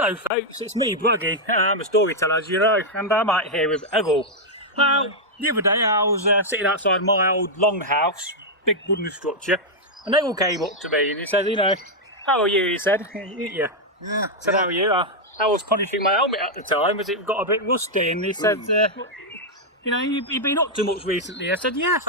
Hello folks, it's me, Bragi. I'm a storyteller, as you know, and I'm out here with Egil. Now, the other day I was sitting outside my old longhouse, big wooden structure, and Egil came up to me and he said, you know, how are you, he said. Yeah. I said, how are you? I was polishing my helmet at the time as it got a bit rusty, and he said, you know, you've been up to much recently? I said, yes,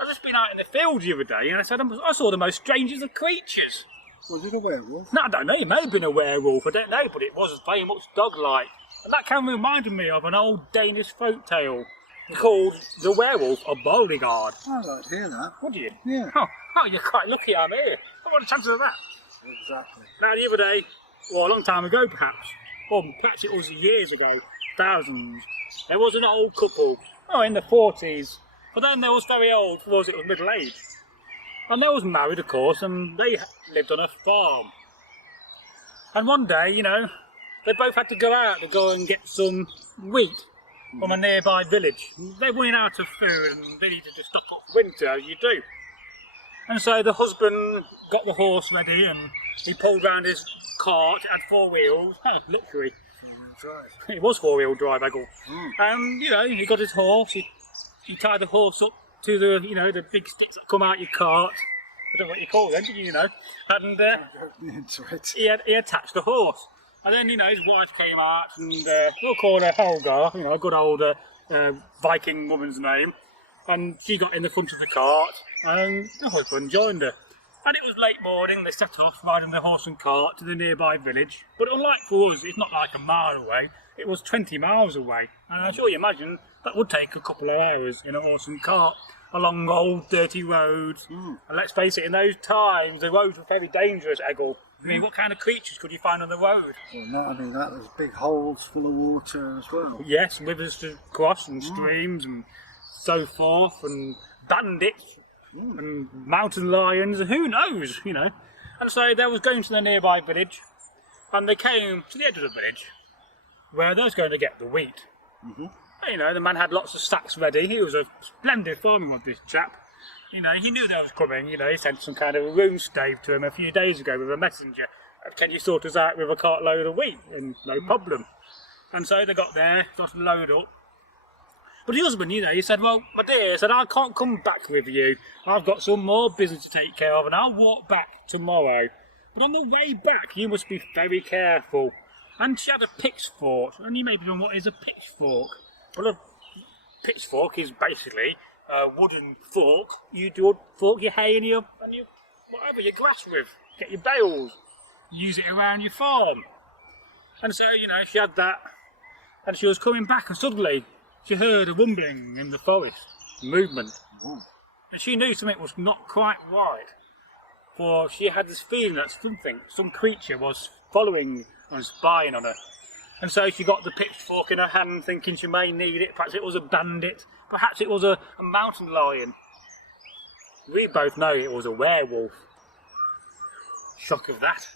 I've just been out in the field the other day, and I said, I saw the most strangest of creatures. Was it a werewolf? No, I don't know, it may have been a werewolf, I don't know, but it was very much dog-like. And that kind of reminded me of an old Danish folktale called The Werewolf of Borregard. I'd like to hear that. Would you? Yeah. Oh, you're quite lucky I'm here. What are the chances of that? Exactly. Now, the other day, or a long time ago perhaps, or perhaps it was years ago, thousands, there was an old couple, in the 40s, but then they was very old, for us it was middle-aged. And they was married, of course, and they lived on a farm. And one day, you know, they both had to go out to go and get some wheat from a nearby village. They were running out of food and they needed to stop up winter, as you do. And so the husband got the horse ready and he pulled round his cart. It had 4 wheels. Oh, luxury. It was 4-wheel drive, Egil. And, you know, he got his horse, he tied the horse up to the, you know, the big sticks that come out your cart. I don't know what you call them, you know. And he attached the horse. And then, you know, his wife came out and we'll call her Helga, you know, a good old Viking woman's name. And she got in the front of the cart and the husband joined her. And it was late morning, they set off riding the horse and cart to the nearby village. But unlike for us, it's not like a mile away, it was 20 miles away. And I'm sure you imagine that would take a couple of hours in a horse and cart along old dirty roads. And let's face it, in those times the roads were very dangerous, Egil. I mean, what kind of creatures could you find on the road? Well, no, I mean, that was big holes full of water as well. Yes, rivers to cross and streams and so forth, and bandits and mountain lions, who knows, you know. And so they was going to the nearby village, and they came to the edge of the village where they was going to get the wheat. You know, the man had lots of sacks ready. He was a splendid farmer, this chap. You know, he knew they was coming. You know, he sent some kind of a rune stave to him a few days ago with a messenger. Can you sort us out with a cartload of wheat? And no problem. And so they got there, got to load up. But the husband, you know, he said, well, my dear, he said, I can't come back with you. I've got some more business to take care of and I'll walk back tomorrow. But on the way back, you must be very careful. And she had a pitchfork. And you may be wondering, what is a pitchfork? Well, a pitchfork is basically a wooden fork. You do fork your hay and your whatever, your grass with. Get your bales. Use it around your farm. And so, you know, she had that. And she was coming back and suddenly she heard a rumbling in the forest, movement, and she knew something was not quite right, for she had this feeling that some creature was following and spying on her. And so she got the pitchfork in her hand, thinking she may need it. Perhaps it was a bandit, perhaps it was a mountain lion. We both know it was a werewolf. Shock of that.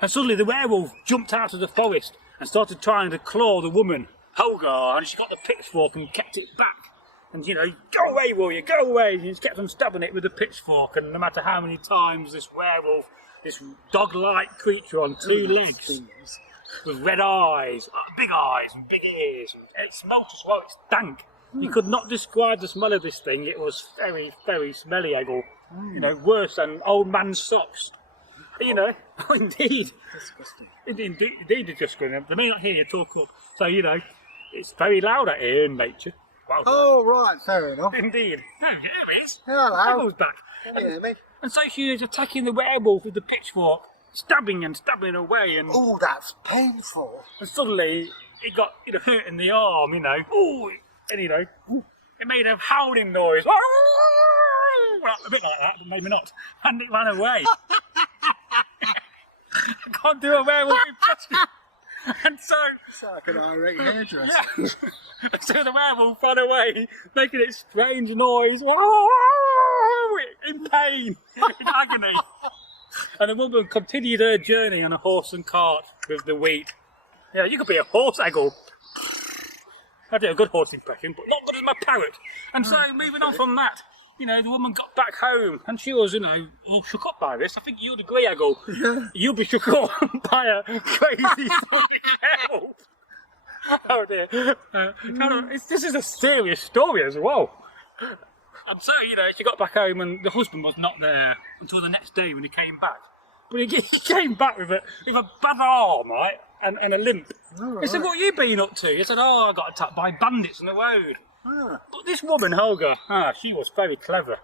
And suddenly the werewolf jumped out of the forest and started trying to claw the woman, Helga, and she got the pitchfork and kept it back. And, you know, go away, warrior, go away. And she just kept on stabbing it with the pitchfork. And no matter how many times this werewolf, this dog-like creature on 2 legs, with red eyes, big and big ears, and it smelt as well, it stank. You could not describe the smell of this thing. It was very, very smelly, Egil. You know, worse than old man's socks. You know, indeed. Disgusting. Indeed disgusting. They may not hear you talk up. So, you know, it's very loud out here in nature. Wow. Oh, right, fair enough. Indeed. No, here he is. Hello. Eggil's back. Can you hear me? And so she was attacking the werewolf with the pitchfork, stabbing away. And oh, that's painful. And suddenly, it got, you know, hurt in the arm, you know. Oh, and, you know, it made a howling noise. Well, a bit like that, but maybe not. And it ran away. I can't do a werewolf impression. And so... It's like an irate hairdresser. Yeah. So the werewolf ran away, making its strange noise. In pain, in agony. And the woman continued her journey on a horse and cart with the wheat. Yeah, you could be a horse, Egil. I do a good horse impression, but not good as my parrot. And so, moving on from that, you know, the woman got back home and she was, you know, all shook up by this. I think you'd agree, Egil. Yeah. You'd be shook up by a crazy werewolf. Oh dear. This is a serious story as well. And so, you know, she got back home and the husband was not there until the next day when he came back. But he came back with a bad arm, right, and a limp. Oh, He said, right. what have you been up to? He said, oh, I got attacked by bandits on the road. Ah. But this woman, Helga, she was very clever.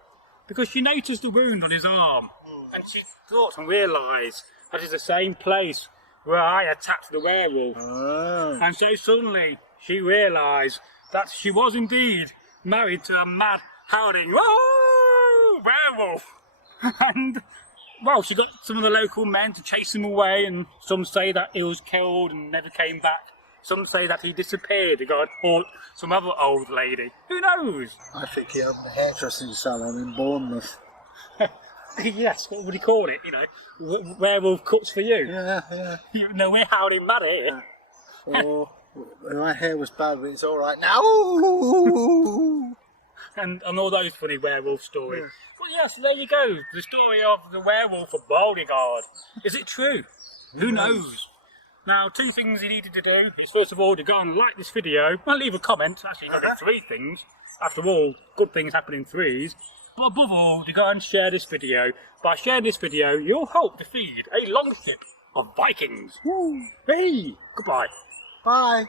Because she noticed the wound on his arm. And she thought and realised that is the same place where I attacked the werewolf. Oh. And so suddenly she realised that she was indeed married to a mad, howling werewolf. And, well, she got some of the local men to chase him away, and some say that he was killed and never came back. Some say that he disappeared, or some other old lady. Who knows? I think he opened a hairdressing salon in Bournemouth. Yes, what would you call it? You know, werewolf cuts for you. Yeah. You know, we're howling mad here. Or my hair was bad, but it's all right now. And all those funny werewolf stories. Well, yes, there you go. The story of the werewolf of Borregard. Is it true? Who knows? Now, two things you needed to do is, first of all, to go and like this video. Well, leave a comment. Actually, you've got to do three things. After all, good things happen in threes. But above all, to go and share this video. By sharing this video, you'll help to feed a long ship of Vikings. Woo. Hey, goodbye. Bye.